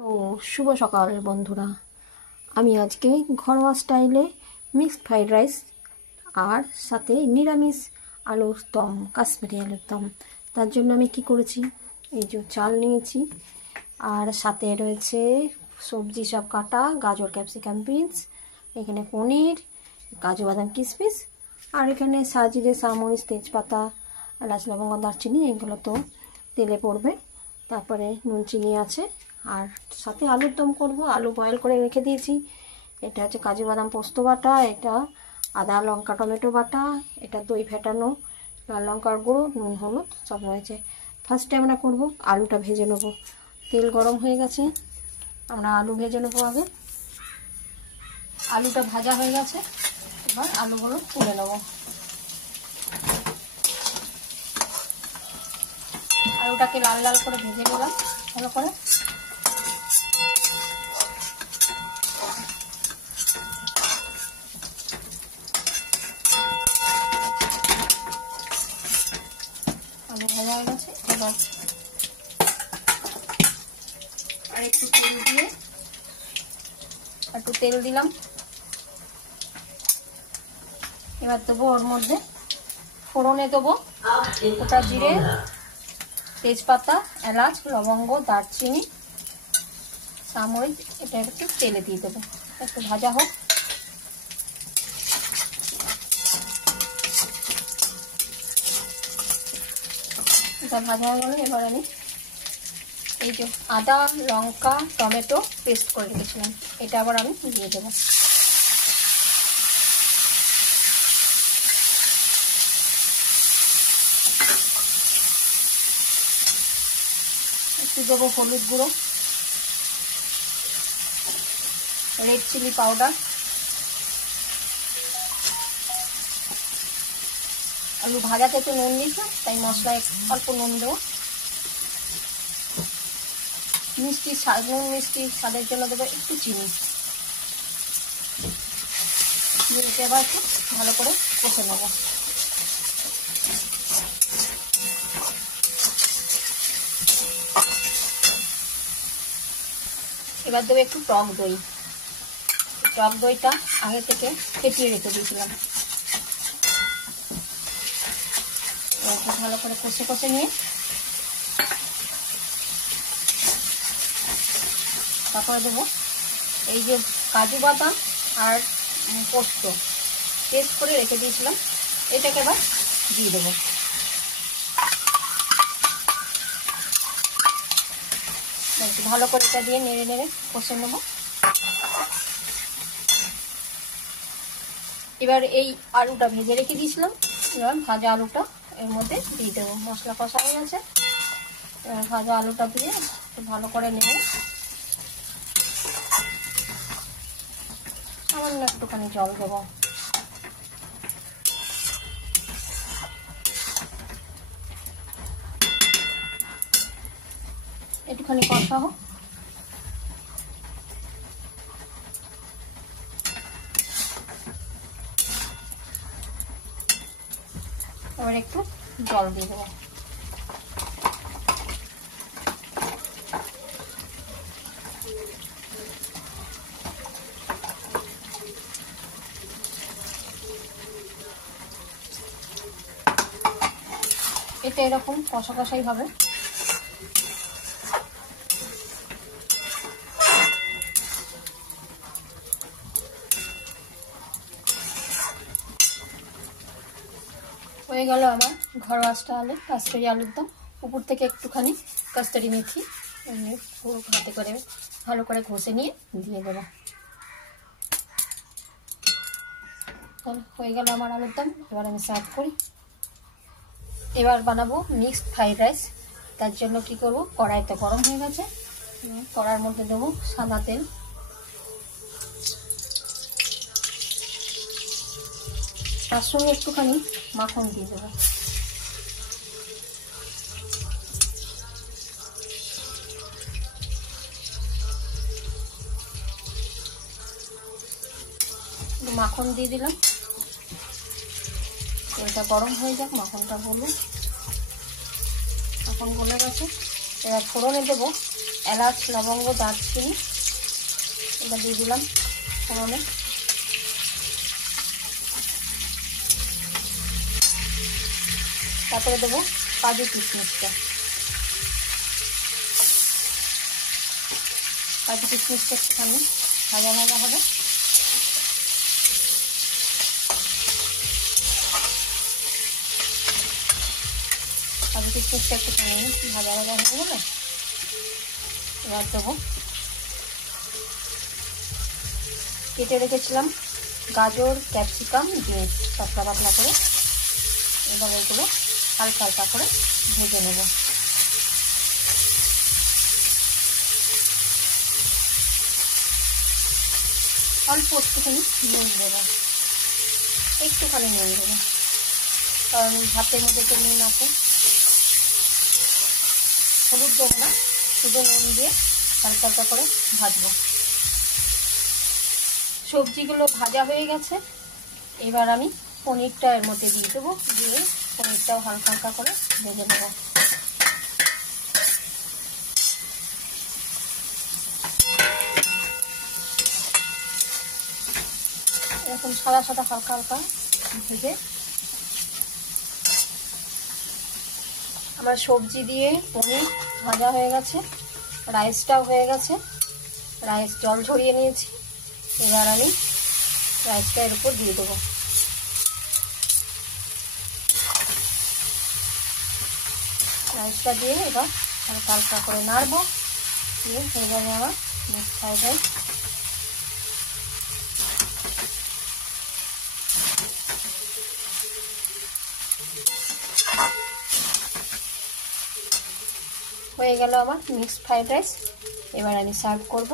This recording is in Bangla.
হ্যালো, শুভ সকাল বন্ধুরা। আমি আজকে ঘরোয়া স্টাইলে মিক্সড ফ্রাইড রাইস আর সাথে নিরামিষ আলুর দম, কাশ্মীরি আলুর দম। তার জন্য আমি কি করেছি, এই যে চাল নিয়েছি আর সাথে রয়েছে সবজি সব কাটা, গাজর, ক্যাপসিকাম, বিনস, এখানে পনির, কাজু বাদাম কিশমিশ, আর এখানে সাজিরে চামচ, তেজপাতা, এলাচ, লবঙ্গ, দারচিনি, এগুলো তো তেলে পড়বে। তারপরে নুন চিনি আছে আর সাথে আলুর দম করব। আলু বয়েল করে রেখে দিয়েছি। এটা হচ্ছে কাজু বাদাম পোস্ত বাটা, এটা আদা লঙ্কা টমেটো বাটা, এটা দই ফেটানো, লাল লঙ্কার গুঁড়ো, নুন হলুদ সব রয়েছে। ফার্স্টে আমরা করব আলুটা ভেজে নেব। তেল গরম হয়ে গেছে, আমরা আলু ভেজে নেবো আগে। আলুটা ভাজা হয়ে গেছে, এবার আলুগুলো তুলে নেব। আলুটাকে লাল লাল করে ভেজে নিলাম ভালো করে। আলু ভাজা হয়ে গেছে, এবার আর একটু তেল দিলাম। এবার দেবো ওর মধ্যে ফোড়নে দেবো গোটা জিরে, তেজপাতা, এলাচ, লবঙ্গ, দারচিনি, চামচ, এটা একটু তেলে দিয়ে দেবো, একটু ভাজা হোক। এটা ভাজা হয়ে গেলে এবার আমি এই যে আদা লঙ্কা টমেটো পেস্ট করে রেখেছিলাম, এটা আবার আমি দিয়ে দেবো। একটু দেবো হলুদ গুঁড়ো, রেড চিলি পাউডার, আলু ভাজাতে একটু নুন দিয়েছে তাই মশলায় অল্প নুন দেবো। মিষ্টি নুন মিষ্টি স্বাদের জন্য দেবো একটু চিনি দিয়ে এবার একটু ভালো করে কষে নেব। এবার দেবো একটু টক দই। টক দইটা আগে থেকে ফেটিয়ে রেখে দিয়েছিলাম। ভালো করে কষে নিয়ে তারপরে দেবো এই যে কাজু বাদাম আর পোস্ত পেস্ট করে রেখে দিয়েছিলাম, এটাকে এবার দিয়ে দেবো। ভালো করে এটা দিয়ে নেড়ে নেড়ে কষে নেব। এবার এই আলুটা ভেজে রেখে দিয়েছিলাম, এবার ভাজা আলুটা এর মধ্যে দিয়ে দেবো। মশলা কষা হয়ে গেছে, এবার ভাজা আলুটা দিয়ে ভালো করে নেড়ে সামান্য একটুখানি জল দেবো। একটুখানি কষা হোক। এবার একটু জল দিয়ে দেবো। এটা এরকম কষা কষাই হবে। হয়ে গেল আমার ঘরোয়া স্টাইলে কাশ্মীরি আলুর দম। উপর থেকে একটুখানি কাস্তুরি মেথি পুরো হাতে করে ভালো করে ঘষে নিয়ে দিয়ে দেবো। হয়ে গেল আমার আলুর দম। এবার আমি সার্ভ করি। এবার বানাবো মিক্সড ফ্রাইড রাইস। তার জন্য কি করব, কড়াইতে গরম হয়ে গেছে, কড়াইয়ের মধ্যে দেবো সাদা তেল, তার সঙ্গে একটুখানি মাখন দিয়ে দেবো। মাখন দিয়ে দিলাম, এটা গরম হয়ে যাক, মাখনটা গলে। এখন গলে গেছে, এবার ফোড়নে দেবো এলাচ, লবঙ্গ, দারচিনি এটা দিয়ে দিলাম ফোড়নে। তারপরে দেবো কাজু কিশমিশটা। কাজু কিশমিশটা একটুখানি ভাজা ভাজা হবে। কাজু কিশমিশটা একটুখানি ভাজা ভাজা হয়ে গেলে এবার দেবো কেটে রেখেছিলাম গাজর, ক্যাপসিকাম, বিনস পাতলা পাতলা করে। এবার এগুলো হালকা হালকা করে ভেজে নেব। অল্প একটুখানি নুন দেবো, একটুখানি নুন দেবো, কারণ ভাতের মধ্যে তো নুন আছে। হলুদ দেবো না, শুধু নুন দিয়ে হালকা হালকা করে ভাজবো। সবজিগুলো ভাজা হয়ে গেছে, এবার আমি পনিরটা এর মধ্যে দিয়ে দেবো, দিয়ে পনিরটাও হালকা হালকা করে ভেজে নেব। এরকম সাদা সাদা হালকা হালকা ভেজে আমার সবজি দিয়ে পনির ভাজা হয়ে গেছে, রাইসটাও হয়ে গেছে। রাইস জল ঝরিয়ে নিয়েছি, এবার আমি রাইসটা এর উপর দিয়ে দেবো। রাইসটা দিয়ে এবার হালকা হালকা করে নাড়বো, দিয়ে হয়ে যাবে আমার মিক্সড ফ্রাইড রাইস। হয়ে গেল আমার মিক্সড ফ্রাইড রাইস। এবার আমি সার্ভ করব।